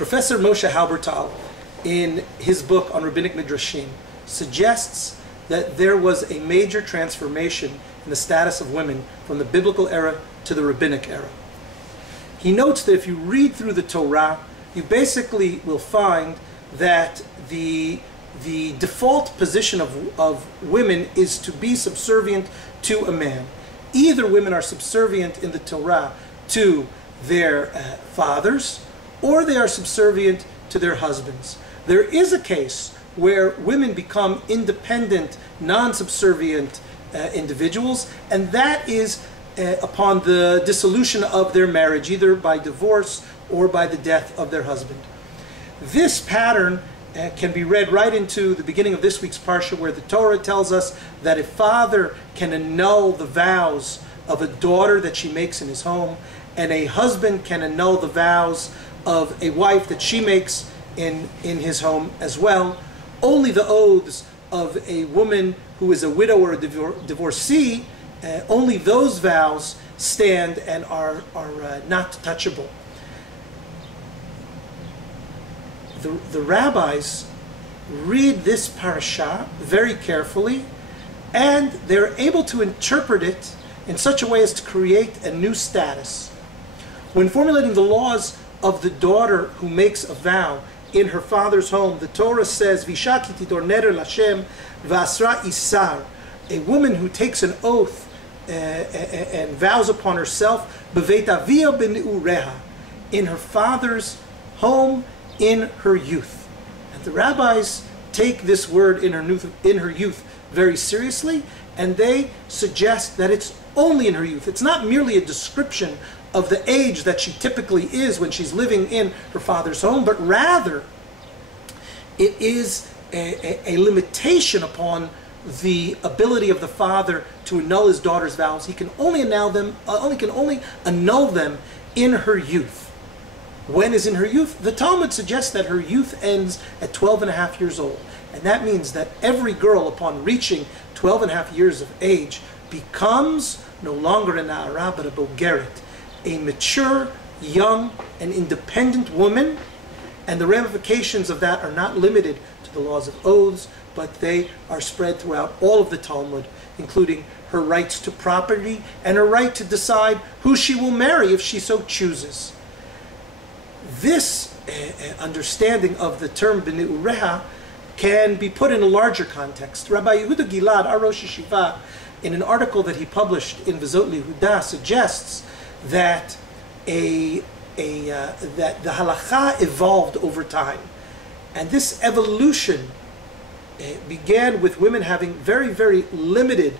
Professor Moshe Halbertal, in his book on Rabbinic Midrashim, suggests that there was a major transformation in the status of women from the biblical era to the rabbinic era. He notes that if you read through the Torah, you basically will find that the default position of women is to be subservient to a man. Either women are subservient in the Torah to their fathers, or they are subservient to their husbands. There is a case where women become independent, non-subservient individuals, and that is upon the dissolution of their marriage, either by divorce or by the death of their husband. This pattern can be read right into the beginning of this week's Parsha, where the Torah tells us that a father can annul the vows of a daughter that she makes in his home, and a husband can annul the vows of a wife that she makes in his home as well. Only the oaths of a woman who is a widow or a divorcee, only those vows stand and are not touchable. The rabbis read this parasha very carefully, and they're able to interpret it in such a way as to create a new status. When formulating the laws of the daughter who makes a vow in her father's home, the Torah says, "Visha ki tidor neder Lashem v'asra isar," a woman who takes an oath and vows upon herself, "beveit avia b'neureha," in her father's home in her youth. And the rabbis take this word in her youth very seriously, and they suggest that it's only in her youth. It's not merely a description of the age that she typically is when she's living in her father's home, but rather it is a limitation upon the ability of the father to annul his daughter's vows. He can only annul them in her youth. When is in her youth? The Talmud suggests that her youth ends at 12 and a half years old. And that means that every girl, upon reaching 12 and a half years of age, becomes no longer a na'ara, but a bogeret, a mature, young, and independent woman. And the ramifications of that are not limited to the laws of oaths, but they are spread throughout all of the Talmud, including her rights to property and her right to decide who she will marry if she so chooses. This understanding of the term b'neureha can be put in a larger context. Rabbi Yehuda Gilad, our Rosh Yeshivat, in an article that he published in Vizot Lihuda, suggests that that the halacha evolved over time, and this evolution began with women having very, very limited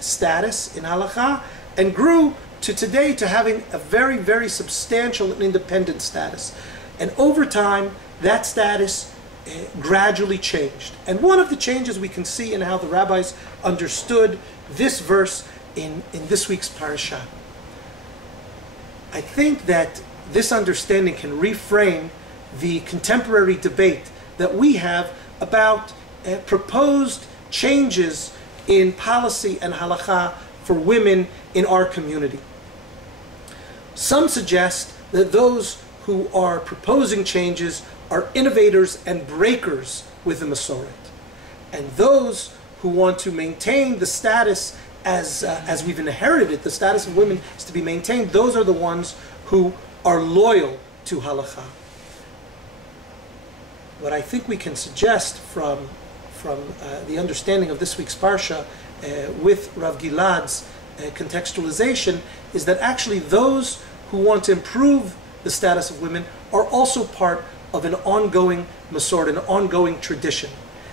status in halacha, and grew to today to having a very, very substantial and independent status. And over time, that status gradually changed. And one of the changes we can see in how the rabbis understood this verse in this week's parasha. I think that this understanding can reframe the contemporary debate that we have about proposed changes in policy and halakha for women in our community. Some suggest that those who are proposing changes are innovators and breakers with the Masoret. And those who want to maintain the status as we've inherited it, the status of women is to be maintained, those are the ones who are loyal to halakha. What I think we can suggest from the understanding of this week's parsha with Rav Gilad's contextualization is that actually those who want to improve the status of women are also part of an ongoing Masorah, an ongoing tradition.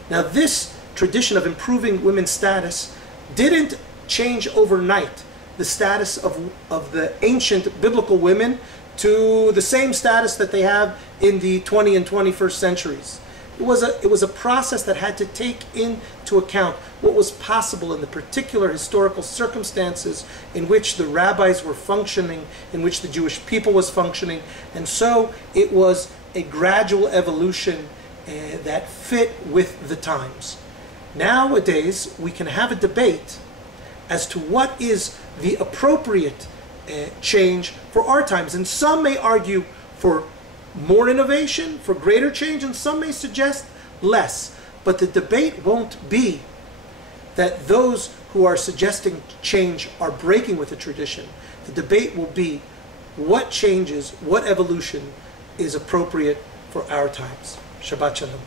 Now this tradition of improving women's status didn't change overnight the status of the ancient biblical women to the same status that they have in the 20th and 21st centuries. It was a process that had to take into account what was possible in the particular historical circumstances in which the rabbis were functioning, in which the Jewish people was functioning, and so it was a gradual evolution that fit with the times. Nowadays, we can have a debate as to what is the appropriate change for our times, and some may argue for more innovation, for greater change, and some may suggest less. But the debate won't be that those who are suggesting change are breaking with the tradition. The debate will be what changes, what evolution is appropriate for our times. Shabbat Shalom.